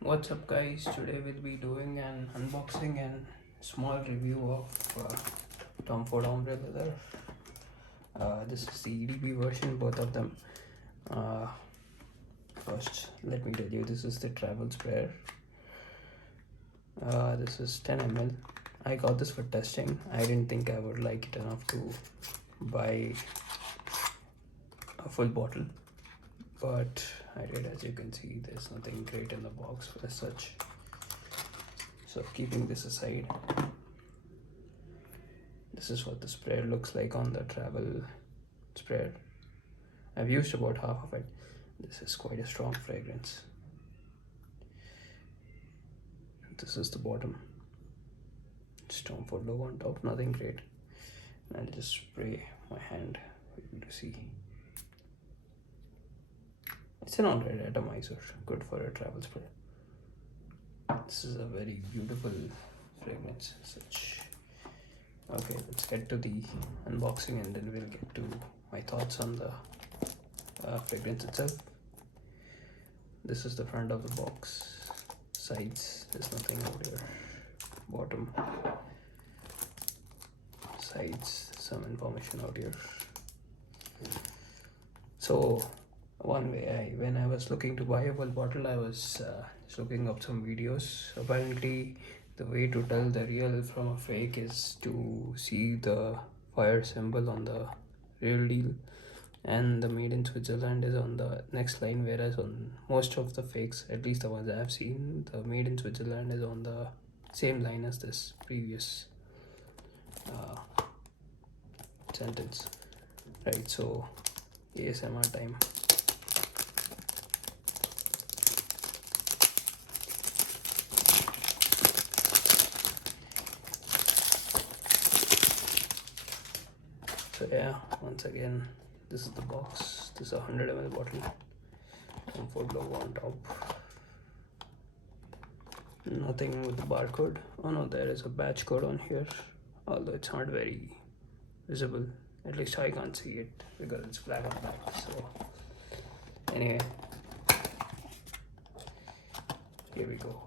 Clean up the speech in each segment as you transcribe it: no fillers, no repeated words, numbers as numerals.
What's up, guys? Today we'll be doing an unboxing and small review of Tom Ford Ombré Leather. This is the EDP version, both of them. Uh, First, let me tell you, this is the travel sprayer. This is 10 ml. I got this for testing. I didn't think I would like it enough to buy a full bottle, but I did. As you can see, there's nothing great in the box as such. So keeping this aside, this is what the sprayer looks like on the travel sprayer. I've used about half of it. This is quite a strong fragrance. This is the bottom. It's Tom Ford logo on top, nothing great. And I'll just spray my hand for you to see. It's an alright atomizer, good for a travel spray. This is a very beautiful fragrance as such. Okay, let's get to the unboxing and then we'll get to my thoughts on the fragrance itself. This is the front of the box. Sides, there's nothing out here. Bottom, sides, some information out here. So one way, when I was looking to buy a full bottle, I was just looking up some videos. Apparently the way to tell the real from a fake is to see the fire symbol on the real deal, and the made in Switzerland is on the next line, whereas on most of the fakes, at least the ones I've seen, the made in Switzerland is on the same line as this previous sentence, right? So ASMR time. So yeah, once again, this is the box. This is a 100 ml bottle. Tom Ford logo on top. Nothing with the barcode. Oh no, there is a batch code on here, although it's not very visible. At least I can't see it because it's black on black. So anyway, here we go.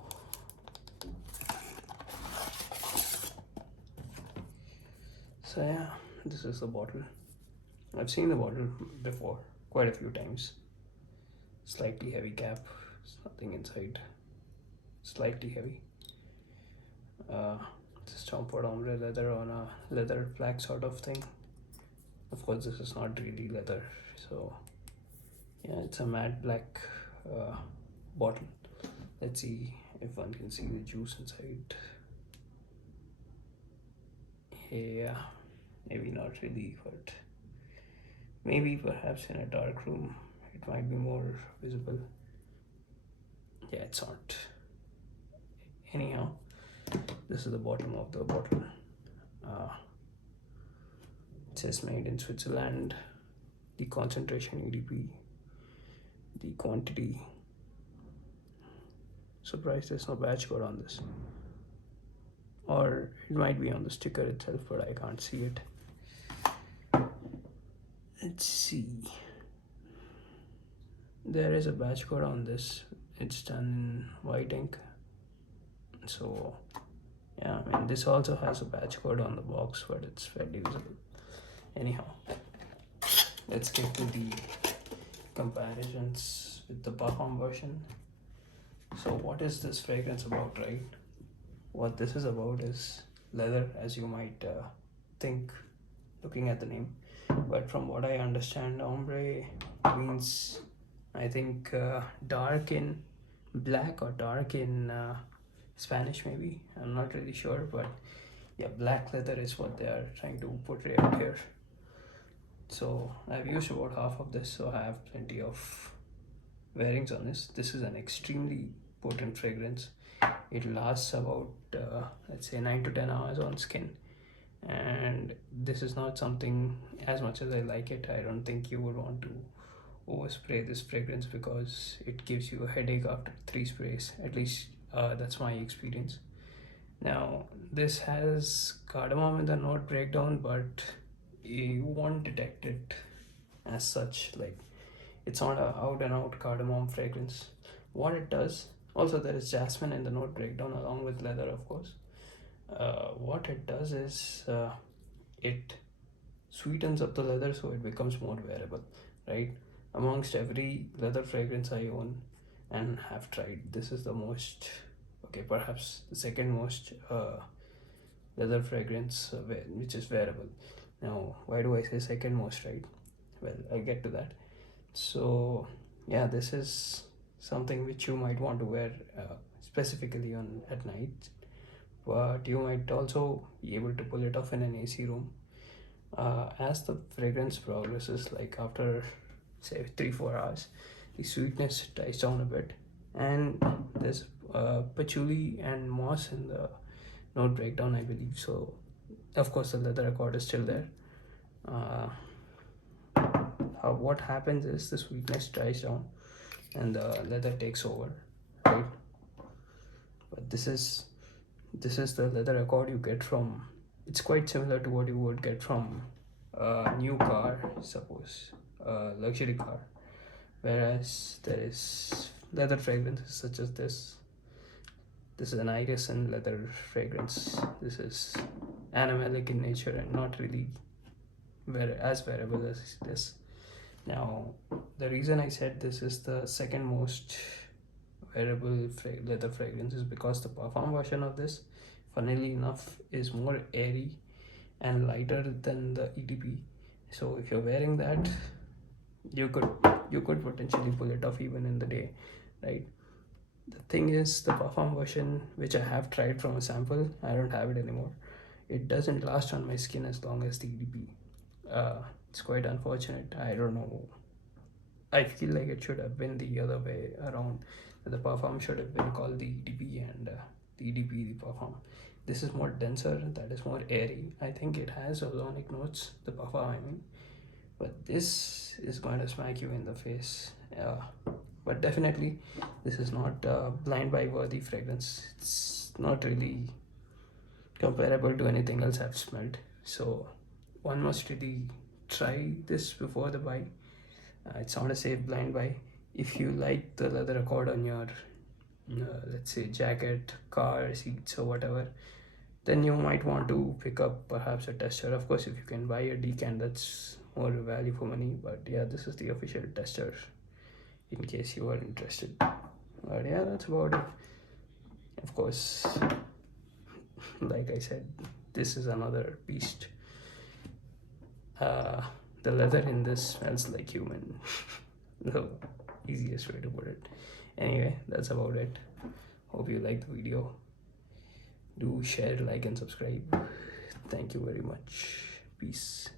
So yeah, this is the bottle. I've seen the bottle before quite a few times. Slightly heavy cap, there's nothing inside. Slightly heavy. This is Tom Ford Ombré Leather on a leather plaque sort of thing. Of course, this is not really leather, so yeah, it's a matte black bottle. Let's see if one can see the juice inside. Yeah, maybe not really, but maybe perhaps in a dark room it might be more visible. Yeah, it's not. Anyhow, this is the bottom of the bottle. It says made in Switzerland, the concentration EDP, the quantity. Surprised there's no batch code on this, or it might be on the sticker itself, but I can't see it. Let's see. There is a batch code on this. It's done in white ink. So yeah, I mean, this also has a batch code on the box, but it's fairly visible. Anyhow, let's get to the comparisons with the Parfum version. So what is this fragrance about, right? What this is about is leather, as you might think looking at the name, but from what I understand, ombre means, I think, dark in black or dark in Spanish maybe. I'm not really sure, but yeah, black leather is what they are trying to portray out here. So I've used about half of this, so I have plenty of wearings on this. This is an extremely potent fragrance. It lasts about let's say 9 to 10 hours on skin, and this is not something, as much as I like it, I don't think you would want to overspray this fragrance because it gives you a headache after 3 sprays, at least that's my experience. Now this has cardamom in the note breakdown, but you won't detect it as such. Like, it's not a out and out cardamom fragrance. What it does, Also, there is jasmine in the note breakdown along with leather, of course. What it does is it sweetens up the leather so it becomes more wearable, right? Amongst every leather fragrance I own and have tried, this is the most, okay, perhaps the second most leather fragrance which is wearable. Now, why do I say second most, right? Well, I'll get to that. So, yeah, this is something which you might want to wear specifically on at night, but you might also be able to pull it off in an AC room. As the fragrance progresses, like after say 3-4 hours, the sweetness dies down a bit, and there's patchouli and moss in the note breakdown, I believe. So, of course, the leather accord is still there. Uh, what happens is the sweetness dries down and the leather takes over, right? But this is the leather accord you get from. It's quite similar to what you would get from a new car, suppose a luxury car, whereas there is leather fragrances such as this. This is an iris and leather fragrance. This is animalic in nature and not really as wearable as this. Now, the reason I said this is the second most wearable leather fragrance is because the Parfum version of this, funnily enough, is more airy and lighter than the EDP. So if you're wearing that, you could potentially pull it off even in the day, right? The thing is, the Parfum version, which I have tried from a sample, I don't have it anymore. It doesn't last on my skin as long as the EDP. It's quite unfortunate. I don't know. I feel like it should have been the other way around. The Parfum should have been called the EDP and the EDP the Parfum. This is more denser, that is more airy. I think it has ozonic notes, the Parfum I mean. But this is going to smack you in the face. But definitely, this is not blind buy worthy fragrance. It's not really comparable to anything else I've smelled. So one must really try this before the buy. It's not a safe blind buy. If you like the leather accord on your, let's say, jacket, car seats, or whatever, then you might want to pick up perhaps a tester. Of course, if you can buy a decant, that's more value for money. But yeah, this is the official tester in case you are interested. But yeah, that's about it. Of course, like I said, this is another beast. The leather in this smells like human. The easiest way to put it. Anyway, that's about it. Hope you liked the video. Do share, like, and subscribe. Thank you very much. Peace.